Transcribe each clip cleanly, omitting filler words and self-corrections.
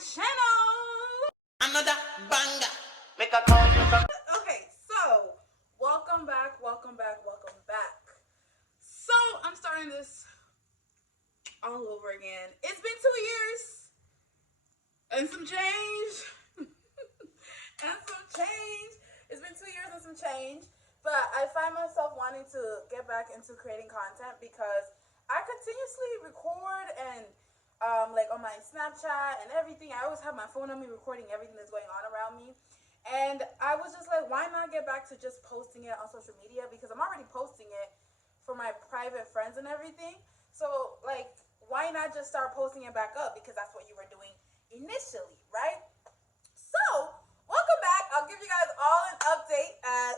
channel. Another banger. Make a call you some. Okay, so welcome back. So I'm starting this all over again. It's been 2 years and some change. It's been 2 years and some change. But I find myself wanting to get back into creating content because I continuously record and like on my Snapchat and everything. I always have my phone on me recording everything that's going on around me. And I was just like, why not get back to just posting it on social media? Because I'm already posting it for my private friends and everything. So like, why not just start posting it back up? Because that's what you were doing initially, right? So, welcome back. I'll give you guys all an update at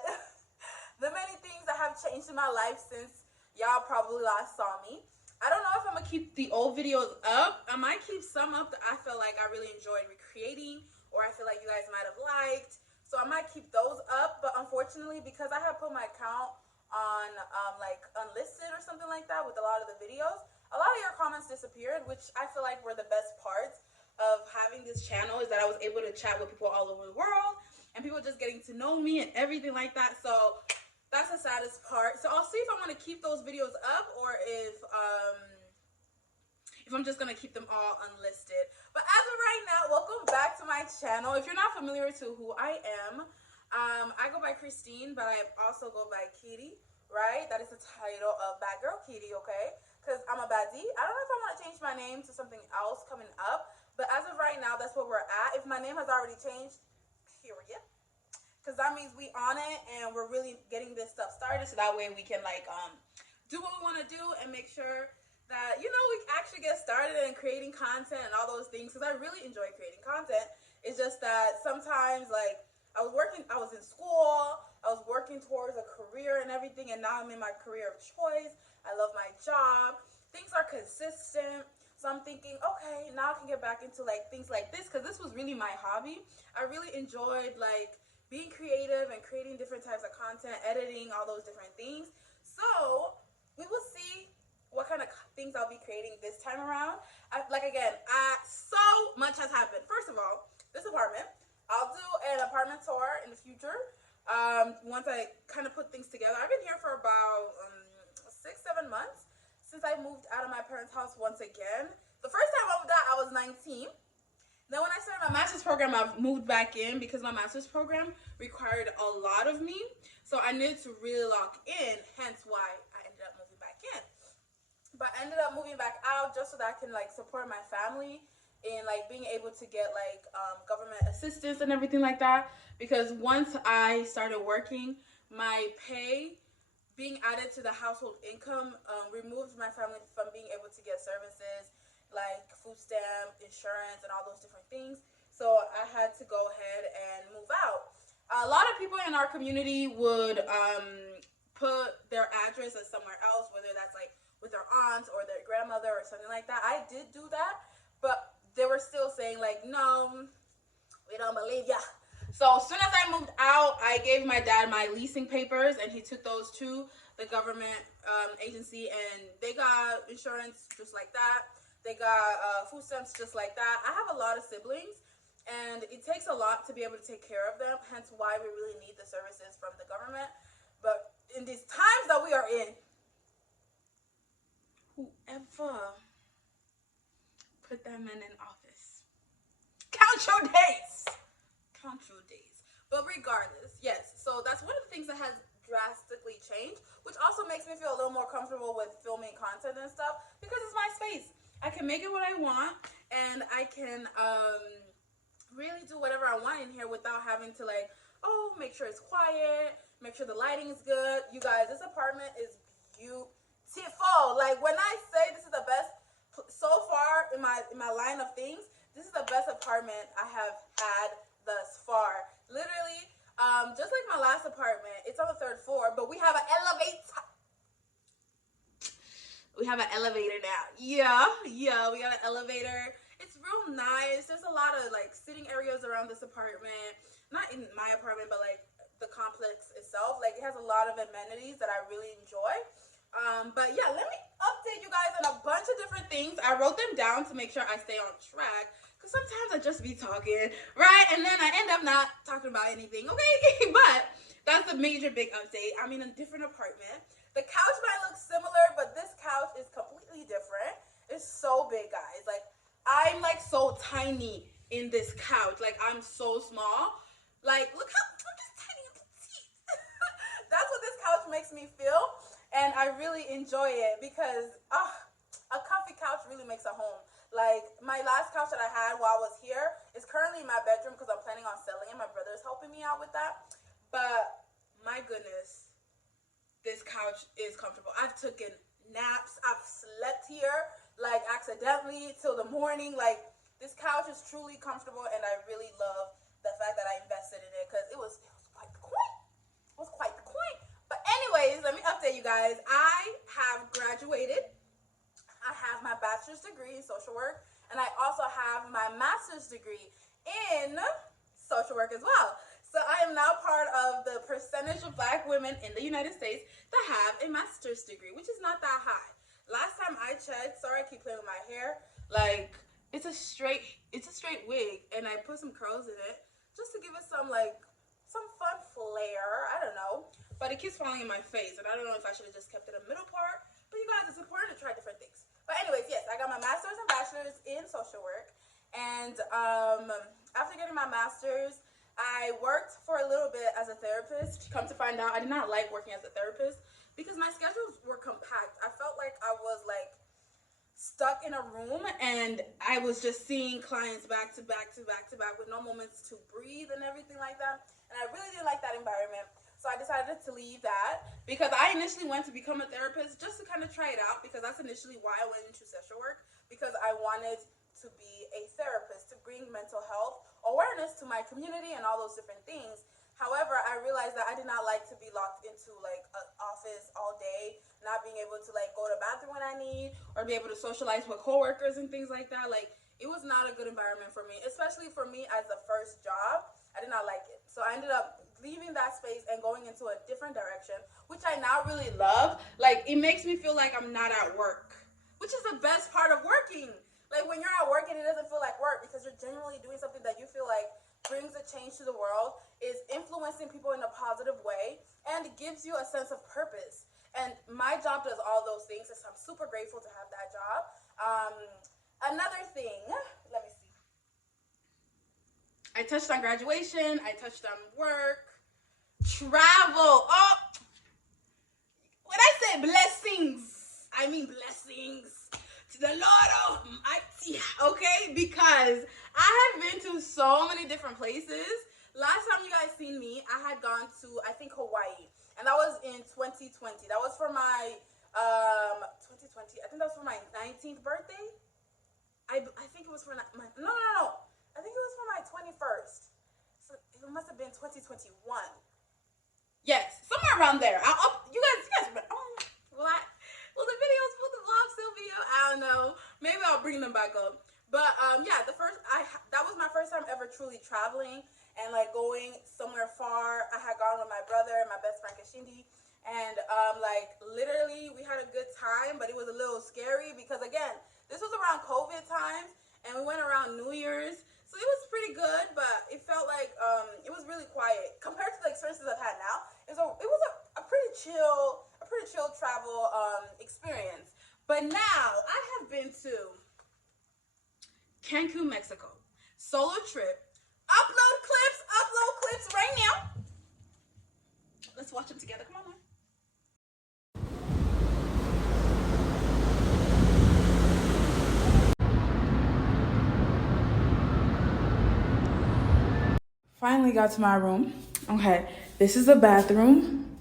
the many things that have changed in my life since y'all probably last saw me. I don't know if I'm gonna keep the old videos up. I might keep some up that I feel like I really enjoyed recreating, or I feel like you guys might have liked. So I might keep those up. But unfortunately, because I have put my account on like unlisted or something like that with a lot of the videos, a lot of your comments disappeared, which I feel like were the best parts of having this channel, is that I was able to chat with people all over the world and people just getting to know me and everything like that. So that's the saddest part. So I'll see if I want to keep those videos up or if I'm just gonna keep them all unlisted. But as of right now, welcome back to my channel. If you're not familiar to who I am, I go by Christine, but I also go by Kitty, right? That is the title of Bad Girl Kitty, okay? Because I'm a baddie. I don't know if I want to change my name to something else coming up, but as of right now, that's where we're at. If my name has already changed, period, because that means we on it and we're really getting this stuff started, so that way we can like do what we want to do and make sure that we actually get started in creating content and all those things, because I really enjoy creating content. It's just that sometimes, like, I was in school, I was working towards a career and everything, and now I'm in my career of choice. I love my job, things are consistent. So I'm thinking, okay, now I can get back into like things like this, because this was really my hobby. I really enjoyed like being creative and creating different types of content, editing, all those different things. So we will see what kind of things I'll be creating this time around. So much has happened. First of all, this apartment. I'll do an apartment tour in the future. Once I kind of put things together. I've been here for about 6-7 months since I moved out of my parents' house once again. The first time I moved out, I was 19. Then when I started my master's program, I've moved back in because my master's program required a lot of me. So I needed to really lock in, hence why I ended up moving back in. But I ended up moving back out just so that I can like support my family in like being able to get like government assistance and everything like that. Because once I started working, my pay being added to the household income removes my family from being able to get services like food stamp, insurance, and all those different things. So I had to go ahead and move out. A lot of people in our community would put their address as somewhere else, whether that's like with their aunt or their grandmother or something like that. I did do that, but they were still saying like, no, we don't believe ya. So as soon as I moved out, I gave my dad my leasing papers, and he took those to the government agency, and they got insurance just like that. They got food stamps just like that. I have a lot of siblings, and it takes a lot to be able to take care of them, hence why we really need the services from the government. But in these times that we are in, whoever put that man in office, count your days. But regardless, yes, so that's one of the things that has drastically changed, which also makes me feel a little more comfortable with filming content and stuff, because it's my space. I can make it what I want, and I can really do whatever I want in here without having to like, oh, make sure it's quiet, make sure the lighting is good. You guys, this apartment is beautiful. Like, when I say this is the best so far in my line of things, this is the best apartment I have had thus far. Literally, just like my last apartment, it's on the 3rd floor, but we have an elevator. We have an elevator now. Yeah, we got an elevator. It's real nice. There's a lot of like sitting areas around this apartment. Not in my apartment, but like the complex itself. Like, it has a lot of amenities that I really enjoy. But yeah, let me update you guys on a bunch of different things. I wrote them down to make sure I stay on track, because sometimes I just be talking, right? And then I end up not talking about anything, okay? But that's a major big update. I'm in a different apartment. The couch might look similar, but this couch is completely different. It's so big, guys. Like, I'm like so tiny in this couch. Like, I'm so small. Like, look how I'm just tiny and petite. That's what this couch makes me feel, and I really enjoy it because a comfy couch really makes a home. Like, my last couch that I had while I was here is currently in my bedroom because I'm planning on selling it. My brother is helping me out with that. But my goodness, this couch is comfortable. I've taken naps. I've slept here like accidentally till the morning. Like, this couch is truly comfortable, and I really love the fact that I invested in it because it was quite the coin. It was quite the coin. But anyways, let me update you guys. I have graduated. I have my bachelor's degree in social work, and I also have my master's degree in social work as well. So I am now part of the percentage of Black women in the United States that have a master's degree, which is not that high. Last time I checked, sorry I keep playing with my hair, like it's a straight wig, and I put some curls in it just to give it some fun flair. I don't know, but it keeps falling in my face, and I don't know if I should have just kept it a middle part. But you guys, it's important to try different things. But anyways, yes, I got my master's and bachelor's in social work. And after getting my master's, I worked for a little bit as a therapist. Come to find out, I did not like working as a therapist because my schedules were compact. I felt like I was like stuck in a room and I was just seeing clients back to back to back to back with no moments to breathe and everything like that. And I really didn't like that environment. So I decided to leave that because I initially went to become a therapist just to kind of try it out, because that's initially why I went into social work, because I wanted to be a therapist, to bring mental health awareness to my community and all those different things. However, I realized that I did not like to be locked into like an office all day, not being able to like go to the bathroom when I need or be able to socialize with coworkers and things like that. Like, it was not a good environment for me, especially for me as a first job. I did not like it. So I ended up leaving that space and going into a different direction, which I now really love. Like, it makes me feel like I'm not at work, which is the best part of working. Like, when you're at work and it doesn't feel like work because you're genuinely doing something that you feel like brings a change to the world, is influencing people in a positive way, and gives you a sense of purpose. And my job does all those things, so I'm super grateful to have that job. Another thing, let me see. I touched on graduation, I touched on work, travel. Oh, when I say blessings, I mean blessings to the Lord Almighty, okay? Because I have been to so many different places. Last time you guys seen me, I had gone to, I think, Hawaii, and that was in 2020. That was for my 2020. I think that was for my 19th birthday. I think it was for my no. I think it was for my 21st. So it must have been 2021. Yes, somewhere around there. You guys, will the vlog still be up? I don't know. Maybe I'll bring them back up. But yeah, that was my first time ever truly traveling and like going somewhere far. I had gone with my brother and my best friend Kashindi, and like literally we had a good time, but it was a little scary because again, this was around COVID times, and we went around New Year's. So it was pretty good, but it felt like it was really quiet compared to the experiences I've had now. It was a pretty chill travel experience. But now I have been to Cancun, Mexico, solo trip. Upload clips right now. Let's watch them together. Come on, man. Finally got to my room. Okay, this is the bathroom.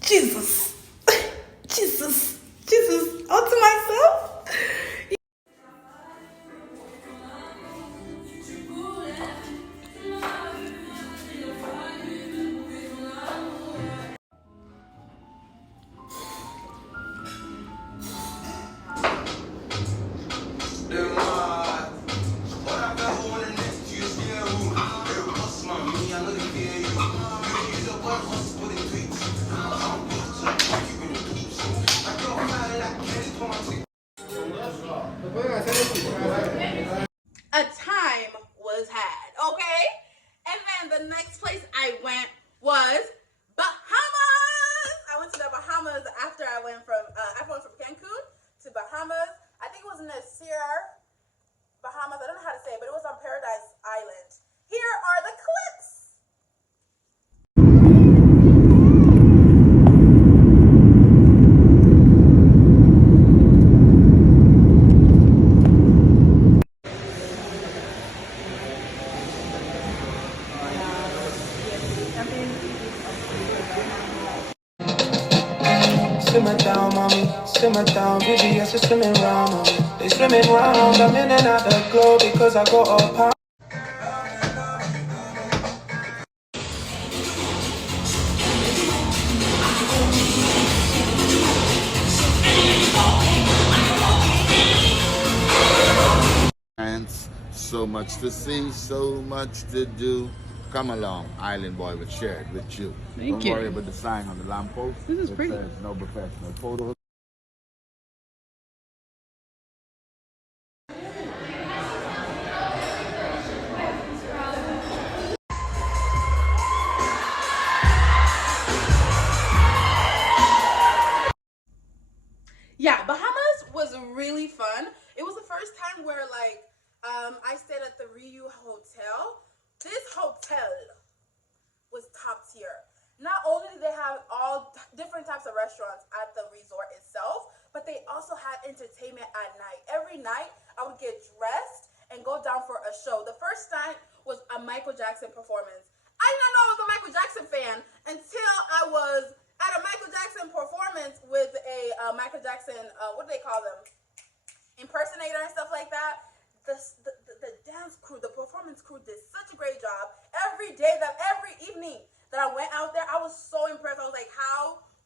Jesus, all to myself. Simmer down, mommy, simmer down. VVS is swimming round, mommy. They swimming round. I'm in and out the glow because I go all power. So much to see, so much to do. Come along, Island Boy will share it with you. Don't worry about the sign on the lamppost. This is pretty. It says no professional photos. Yeah, Bahamas was really fun. It was the first time where like I stayed at the Riu Hotel. This hotel was top tier. Not only did they have all different types of restaurants at the resort itself, but they also had entertainment at night. Every night I would get dressed and go down for a show. The first night was a Michael Jackson performance. I did not know I was a Michael Jackson fan until I was at a Michael Jackson performance with a Michael Jackson, what do they call them? Impersonator and stuff like that. The dance crew, the performance crew did such a great job. Every evening that I went out there, I was so impressed. I was like,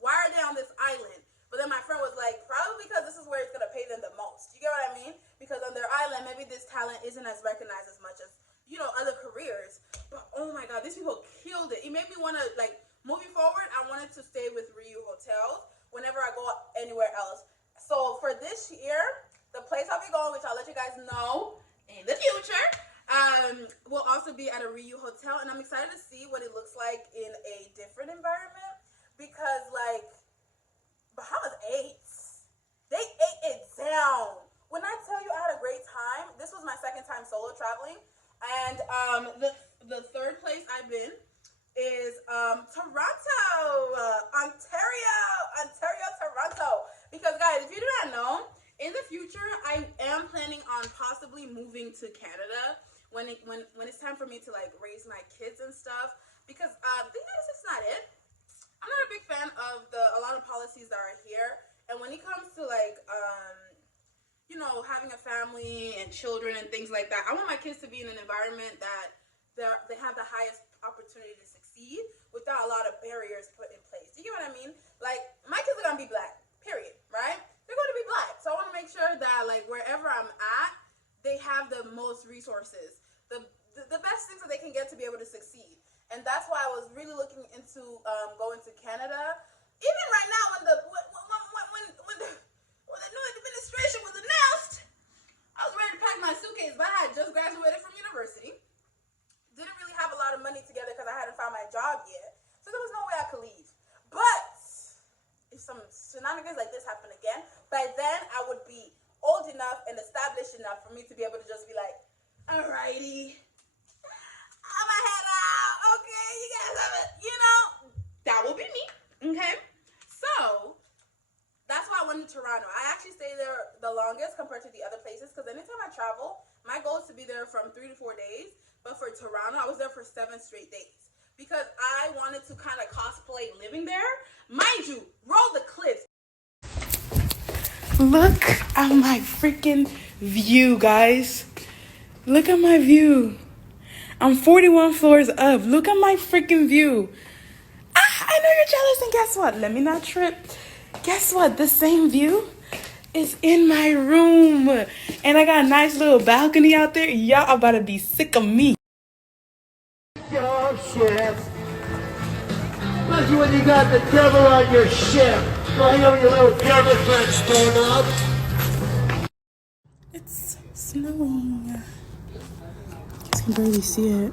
why are they on this island? But then my friend was like, probably because this is where it's going to pay them the most. You get what I mean? Because on their island, maybe this talent isn't as recognized as much as, other careers. But oh my God, these people killed it. It made me want to, like, moving forward, I wanted to stay with Riu Hotels whenever I go anywhere else. So for this year, the place I'll be going, which I'll let you guys know in the future, will also be at a Riu Hotel. And I'm excited to see what it looks like in a different environment because, like, Bahamas ate. They ate it down. When I tell you I had a great time, this was my second time solo traveling. And the third place I've been is Toronto, Ontario, Toronto. Because guys, if you do not know, in the future I am planning on possibly moving to Canada when it's time for me to like raise my kids and stuff. Because the United States is not it. I'm not a big fan of a lot of policies that are here. And when it comes to like having a family and children and things like that, I want my kids to be in an environment that they have the highest opportunity to succeed without a lot of barriers put in place. Do you get what I mean? Like, my kids are gonna be black, period, right? They're gonna be black. So I wanna make sure that like wherever I'm at, they have the most resources, the best things that they can get to be able to succeed. And that's why I was really looking into going to Canada. Even right now when the new administration was announced, I was ready to pack my suitcase, but I had just graduated from university. Didn't really have a lot of money together because I hadn't found my job yet. So there was no way I could leave. But if some shenanigans like this happen again, by then I would be old enough and established enough for me to be able to just be like, alrighty, I'ma head out. Okay, you guys have it. That will be me. Okay? So that's why I went to Toronto. I actually stayed there the longest compared to the other places because anytime I travel, my goal is to be there from 3 to 4 days. But for Toronto, I was there for 7 straight days because I wanted to kind of cosplay living there. Mind you, roll the clips. Look at my freaking view, guys. Look at my view. I'm 41 floors up. Look at my freaking view. I know you're jealous, and guess what? Let me not trip. Guess what? The same view is in my room. And I got a nice little balcony out there. Y'all about to be sick of me. Your ship. Especially when you got the devil on your ship. I know your little devil friends stand up. It's snowing. You can barely see it.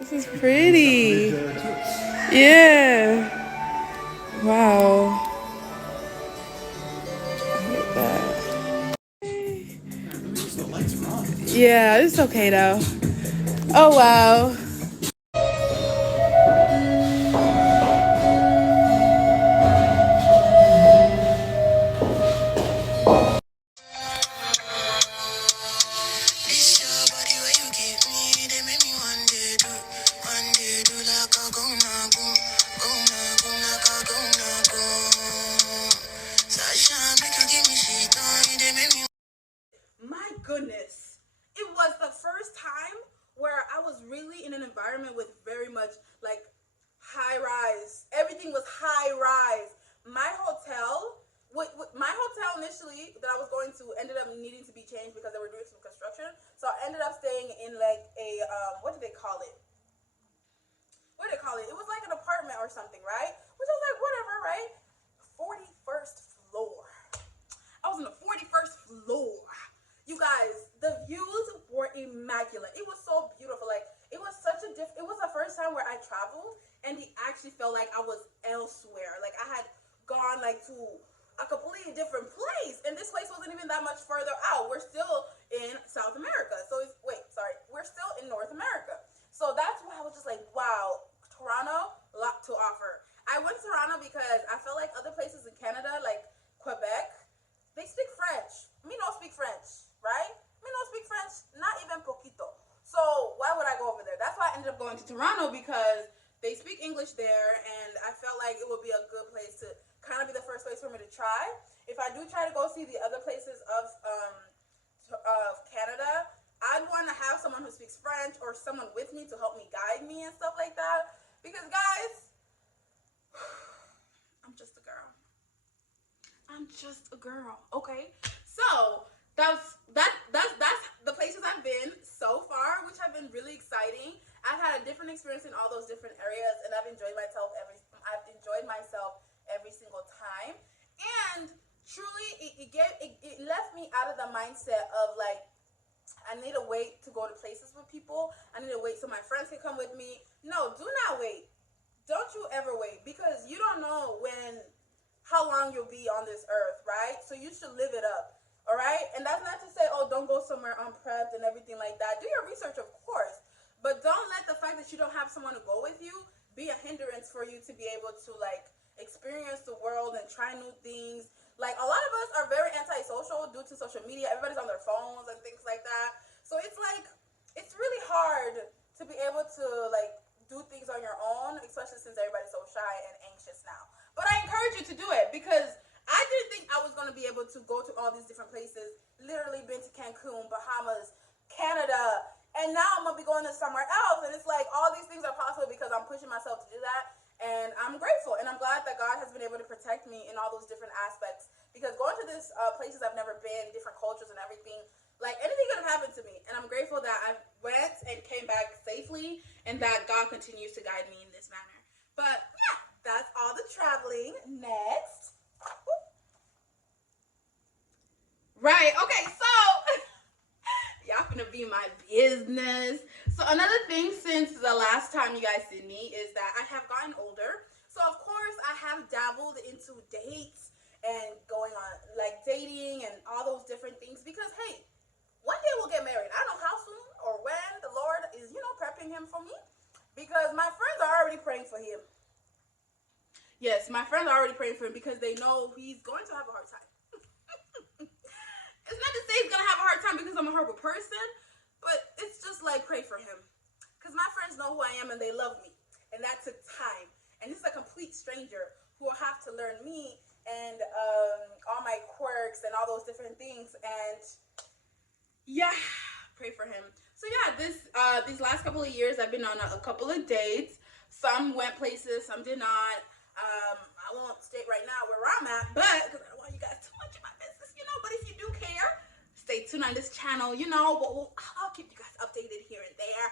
This is pretty. Yeah. Wow. Look at that. Yeah, it's okay though. Oh wow. My goodness, it was the first time where I was really in an environment with very much like high rise. Everything was high rise. My hotel, my hotel initially that I was going to ended up needing to be changed because they were doing some construction. So I ended up staying in like a what do they call it? What do they call it? It was like an apartment or something, right? Which I was like, whatever, right? 41st floor. I was on the 41st floor. You guys, the views were immaculate. It was so beautiful. Like, it was such a it was the first time where I traveled and it actually felt like I was elsewhere. Like, I had gone like to a completely different place, and this place wasn't even that much further out. We're still in South America. So it's we're still in North America. So that's why I was just like, wow, Toronto, lot to offer. I went to Toronto because I felt like other places in Canada, like Quebec, they speak French. Me don't speak French, right? Me don't speak French, not even poquito. So why would I go over there? That's why I ended up going to Toronto, because they speak English there, and I felt like it would be a good place to kind of be the first place for me to try. If I do try to go see the other places of Canada, I'd want to have someone who speaks French or someone with me to help me guide me and stuff like that. Because guys, I'm just a girl. I'm just a girl, okay? So that's the places I've been so far, which have been really exciting. I've had a different experience in all those different areas, and I've enjoyed myself every single time. And truly, it left me out of the mindset of like, I need to wait to go to places with people. I need to wait so my friends can come with me. No, do not wait. Don't you ever wait, because you don't know how long you'll be on this earth, right? So you should live it up, all right? And that's not to say, oh, don't go somewhere unprepped and everything like that. Do your research, of course, but don't let the fact that you don't have someone to go with you be a hindrance for you to be able to like experience the world and try new things. Like, a lot of us are very antisocial due to social media. Everybody's on their phones and things like that. So it's like, it's really hard to be able to like do things on your own, especially since everybody's so shy and anxious now. But I encourage you to do it, because I didn't think I was going to be able to go to all these different places. Literally been to Cancun, Bahamas, Canada, and now I'm going to be going to somewhere else. And it's like, all these things are possible because I'm pushing myself to do that. And I'm grateful, and I'm glad that God has been able to protect me in all those different aspects. Because going to these places I've never been, different cultures and everything, like, anything could have happened to me. And I'm grateful that I went and came back safely, and that God continues to guide me in this manner. But yeah, that's all the traveling. Next. Right, okay, so y'all finna be my business. So another thing since the last time you guys see me is that I have gotten older. So of course I have dabbled into dates and going on like dating and all those different things, because hey, one day we'll get married. I don't know how soon or when the Lord is, prepping him for me, because my friends are already praying for him. Yes, my friends are already praying for him because they know he's going to have a hard time. It's not to say he's going to have a hard time because I'm a horrible person, but it's just like, pray for him. Because my friends know who I am and they love me. And that took time. And this is a complete stranger who will have to learn me and all my quirks and all those different things. And yeah, pray for him. So yeah, these last couple of years I've been on a couple of dates. Some went places, some did not. I won't state right now where I'm at, but because I don't want you guys too much in my business, but if you do care, stay tuned on this channel, but I'll keep you guys updated here and there.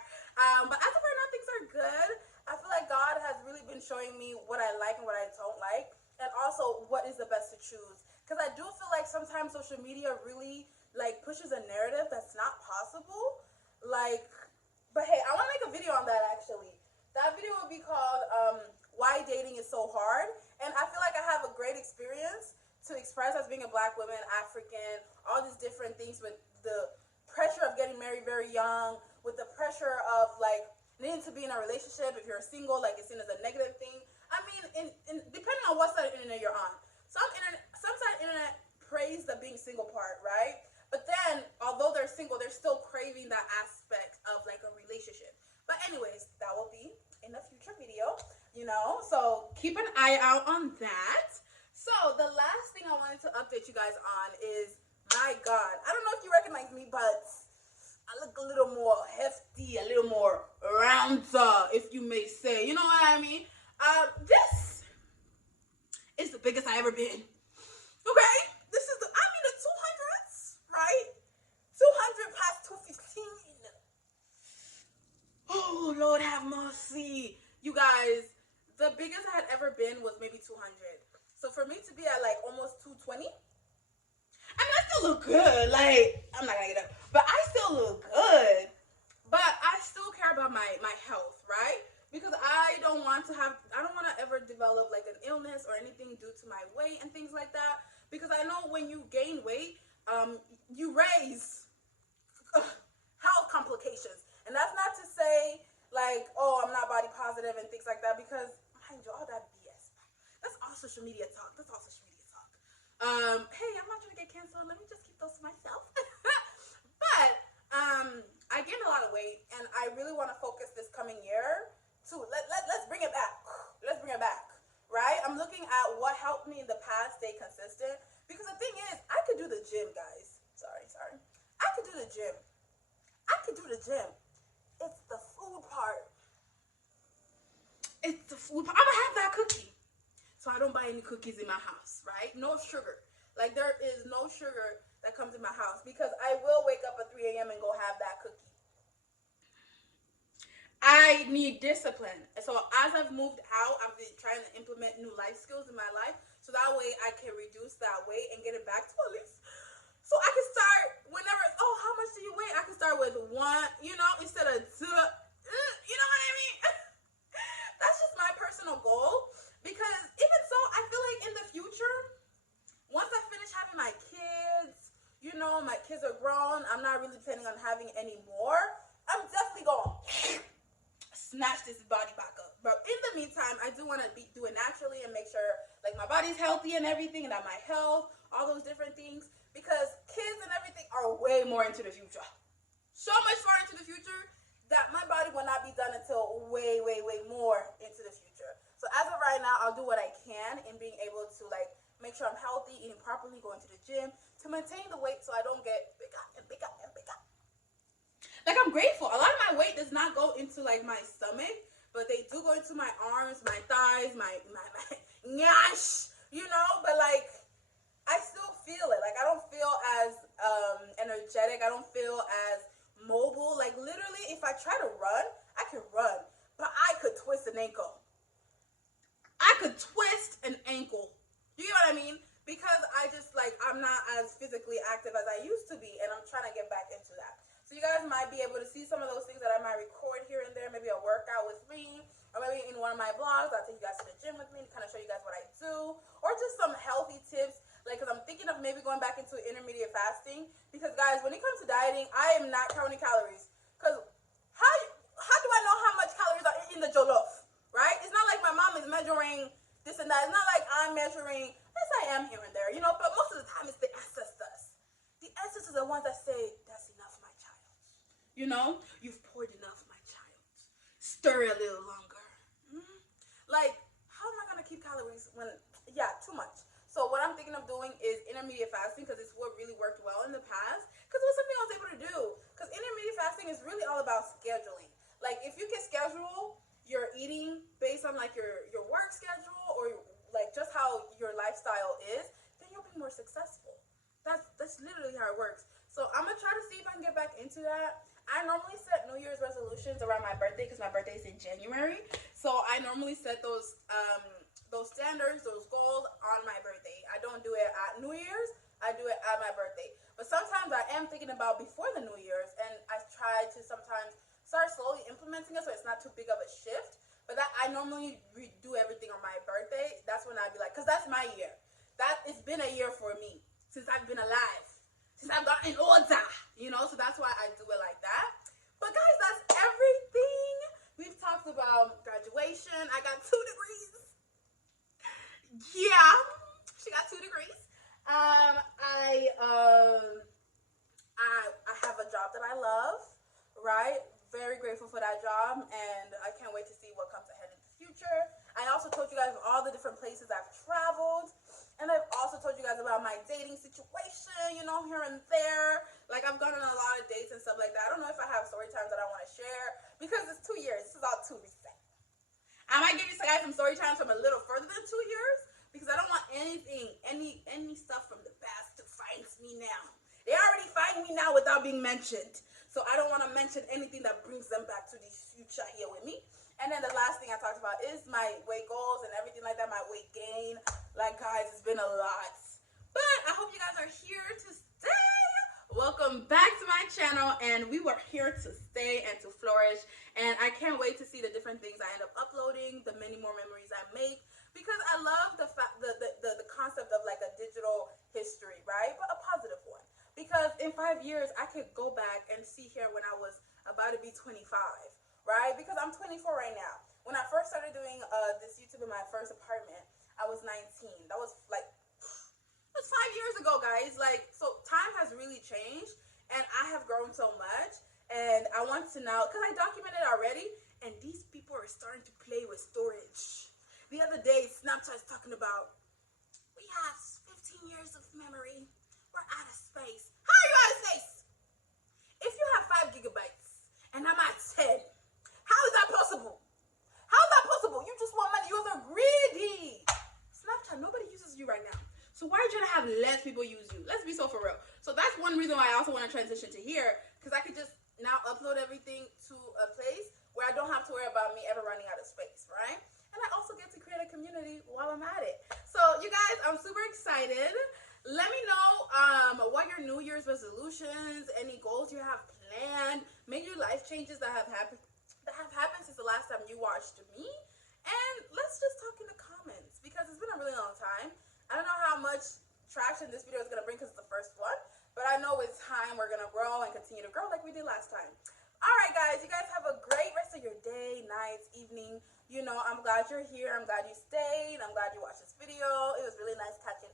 But as of right now, things are good. I feel like God has really been showing me what I like and what I don't like, and also what is the best to choose. Because I do feel like sometimes social media really like pushes a narrative that's not possible. Like, but hey, I want to make a video on that actually. so hard. And I feel like I have a great experience to express as being a black woman, African, all these different things, with the pressure of getting married very young, with the pressure of like needing to be in a relationship. If you're single, like it's seen as a negative thing. I mean, in depending on what side of the internet you're on. Some side of the internet praise the being single part, right? But then, although they're single, they're still craving that aspect of like a relationship. But anyways, that will be in a future video, you know? So keep an eye out on that. So the last thing I wanted to update you guys on is, my God, I don't know if you recognize me, but I look a little more hefty, a little more rounder, if you may say. You know what I mean? This is the biggest I ever been. Okay? This is the 200s, right? 200 past 215. Oh, Lord have mercy. You guys, the biggest I had ever been was maybe 200. So for me to be at like almost 220, I mean, I still look good. Like, I'm not gonna get up, but I still look good. But I still care about my health, right? Because I don't want to ever develop like an illness or anything due to my weight and things like that. Because I know when you gain weight, you raise health complications. And that's not to say like, oh, I'm not body positive and things like that, because mind you, all that BS. That's all social media talk. Hey, I'm not trying to get canceled. Let me just keep those to myself. But I gained a lot of weight, and I really want to focus this coming year to let's bring it back. Let's bring it back, right? I'm looking at what helped me in the past stay consistent, because the thing is, I could do the gym, guys. Sorry. I could do the gym. It's the food part. I'm gonna have that cookie. So I don't buy any cookies in my house, right? No sugar. Like, there is no sugar that comes in my house, because I will wake up at 3 a.m. and go have that cookie. I need discipline. So as I've moved out, I've been trying to implement new life skills in my life, so that way I can reduce that weight and get it back to at least. So I can start whenever, oh, how much do you weigh? I can start with 1, instead of 2. You know what I mean? That's just my personal goal. Because even so, I feel like in the future, once I finish having my kids, my kids are grown, I'm not really planning on having any more. I'm definitely going to snatch this body back up. But in the meantime, I do want to do it naturally and make sure like my body's healthy and everything, and that my health, all those different things, because kids and everything are way more into the future. So much far into the future that my body will not be done until way, way, way more into the future. So as of right now, I'll do what I can in being able to like make sure I'm healthy, eating properly, going to the gym to maintain the weight so I don't get bigger and bigger and bigger. Like, I'm grateful. A lot of my weight does not go into like my stomach, but they do go into my arms, my thighs, my nyash, but like I still feel it. Like, I don't feel as energetic. I don't feel as mobile. Like, literally, if I try to run, I can run, but I could twist an ankle. You know what I mean? Because I'm not as physically active as I used to be, and I'm trying to get back into that. So you guys might be able to see some of those things that I might record here and there, maybe a workout with me, or maybe in one of my vlogs, I'll take you guys to the gym with me to kind of show you guys what I do, or just some healthy tips, because I'm thinking of maybe going back into intermediate fasting, because guys, when it comes to dieting, I am not counting calories, because how do I know how much calories are in the jollof, right? It's not like my mom is measuring this and that. It's not like I'm measuring, yes, I am here and there, but most of the time it's the ancestors. The ancestors are the ones that say, that's enough, my child. You've poured enough, my child. Stir a little longer. Like, how am I going to keep calories when, too much. So what I'm thinking of doing is intermediate fasting, because it's what really worked well in the past, because it was something I was able to do. Because intermediate fasting is really all about scheduling. Like, if you can schedule your eating based on like your work schedule, or like just how your lifestyle is, then you'll be more successful. That's literally how it works. So I'm gonna try to see if I can get back into that. I normally set New Year's resolutions around my birthday, because my birthday is in January. So I normally set those standards, those goals on my birthday. I don't do it at New Year's. I do it at my birthday. But sometimes I am thinking about before the New Year's, and I try to sometimes start slowly implementing it so it's not too big of a shift. But that I know normally do everything on my birthday, that's when I'd be like, because that's my year. It's been a year for me since I've been alive, since I've gotten older, you know, so that's why I do it like that. But guys, that's everything. We've talked about graduation. I got 2 degrees. Yeah, she got 2 degrees. I have a job that I love, right? Very grateful for that job, and I can't wait to see what comes ahead in the future. I also told you guys all the different places I've traveled, and I've also told you guys about my dating situation, you know, here and there. Like, I've gone on a lot of dates and stuff like that. I don't know if I have story times that I want to share, because it's 2 years. This is all 2 recent. I might give you guys some story times from a little further than 2 years, because I don't want anything, any stuff from the past to find me now. They already find me now without being mentioned. So I don't want to mention anything that brings them back to the future here with me. And then the last thing I talked about is my weight goals and everything like that, my weight gain. Like, guys, it's been a lot. But I hope you guys are here to stay. Welcome back to my channel, and we were here to stay and to flourish. And I can't wait to see the different things I end up uploading, the many more memories I make, because I love the concept of like a digital history, right? But a positive one. Because in 5 years, I could go back and see here when I was about to be 25, right? Because I'm 24 right now. When I first started doing this YouTube in my first apartment, I was 19. That was like, that's 5 years ago, guys. Like, so time has really changed, and I have grown so much. And I want to now, because I documented already, and these people are starting to play with storage. The other day, Snapchat's talking about, we have 15 years of memory. We're out of space. How are you out of space? If you have 5 gigabytes and I'm at 10, how is that possible? How is that possible? You just want money. You guys are greedy. Snapchat, nobody uses you right now. So why are you trying to have less people use you? Let's be so for real. So that's one reason why I also want to transition to here, because I could just now upload everything to a place where I don't have to worry about me ever running out of space, right? And I also get to create a community while I'm at it. So you guys, I'm super excited. Let me know what your New Year's resolutions, any goals you have planned, maybe life changes that have happened since the last time you watched me. And let's just talk in the comments, because it's been a really long time. I don't know how much traction this video is going to bring because it's the first one, but I know with time we're going to grow and continue to grow like we did last time. Alright guys, you guys have a great rest of your day, night, evening. You know, I'm glad you're here. I'm glad you stayed. I'm glad you watched this video. It was really nice catching